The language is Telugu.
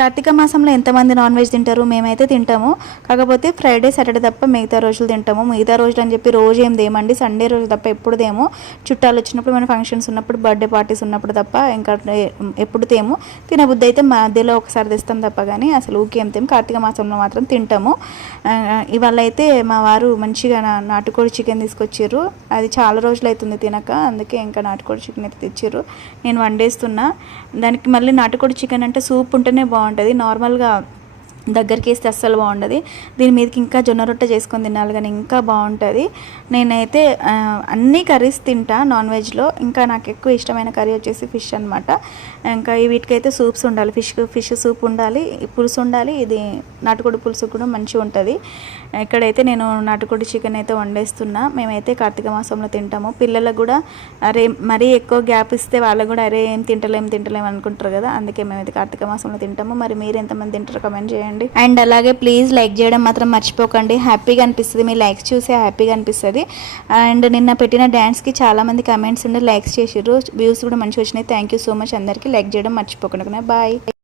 కార్తీక మాసంలో ఎంతమంది నాన్ వెజ్ తింటారు? మేమైతే తింటాము. కాకపోతే ఫ్రైడే సాటర్డే తప్ప మిగతా రోజులు తింటాము. మిగతా రోజులు అని చెప్పి రోజు ఏం తేమండి, సండే రోజు తప్ప ఎప్పుడు తేము. చుట్టాలు వచ్చినప్పుడు, మన ఫంక్షన్స్ ఉన్నప్పుడు, బర్త్డే పార్టీస్ ఉన్నప్పుడు తప్ప ఇంకా ఎప్పుడు తేము. తినబుద్ధి అయితే మధ్యలో ఒకసారి తెస్తాం తప్ప కానీ అసలు ఊకేం తేము. కార్తీక మాసంలో మాత్రం తింటాము. ఇవాళ అయితే మా వారు మంచిగా నాటుకోడి చికెన్ తీసుకొచ్చారు. అది చాలా రోజులు అవుతుంది తినక, అందుకే ఇంకా నాటుకోడి చికెన్ అయితే తెచ్చారు. నేను వండేస్తున్నా. దానికి మళ్ళీ నాటుకోడి చికెన్ అంటే సూప్ ఉంటేనే బాగుంటుంది, నార్మల్గా దగ్గరికి వేస్తే అస్సలు బాగుండదు. దీని మీదకి ఇంకా జొన్న రొట్టె చేసుకొని తినాలి కానీ ఇంకా బాగుంటుంది. నేనైతే అన్ని కర్రీస్ తింటా నాన్ వెజ్లో. ఇంకా నాకు ఎక్కువ ఇష్టమైన కర్రీ వచ్చేసి ఫిష్ అనమాట. ఇంకా వీటికైతే సూప్స్ ఉండాలి, ఫిష్ సూప్ ఉండాలి, పులుసు ఉండాలి. ఇది నాటుకోడి పులుసు కూడా మంచిగా ఉంటుంది. ఇక్కడైతే నేను నాటుకోడి చికెన్ అయితే వండేస్తున్నా. మేమైతే కార్తీక మాసంలో తింటాము. పిల్లలకు కూడా అరే మరీ ఎక్కువ గ్యాప్ ఇస్తే వాళ్ళకు కూడా అరే ఏం తింటలేం అనుకుంటారు కదా, అందుకే మేమైతే కార్తీక మాసంలో తింటాము. మరి మీరు ఎంతమంది తింటారో కమెంట్ చేయండి. అండ్ అలాగే ప్లీజ్ లైక్ చేయడం మాత్రం మర్చిపోకండి. హ్యాపీగా అనిపిస్తుంది, మీ లైక్స్ చూసే హ్యాపీగా అనిపిస్తుంది. అండ్ నిన్న పెట్టిన డ్యాన్స్కి చాలామంది కమెంట్స్ ఉండి లైక్స్ చేసారు, వ్యూస్ కూడా మంచిగా వచ్చినాయి. థ్యాంక్ యూ సో మచ్ అందరికీ. లైక్ చేయడం మర్చిపోకండి. బాయ్.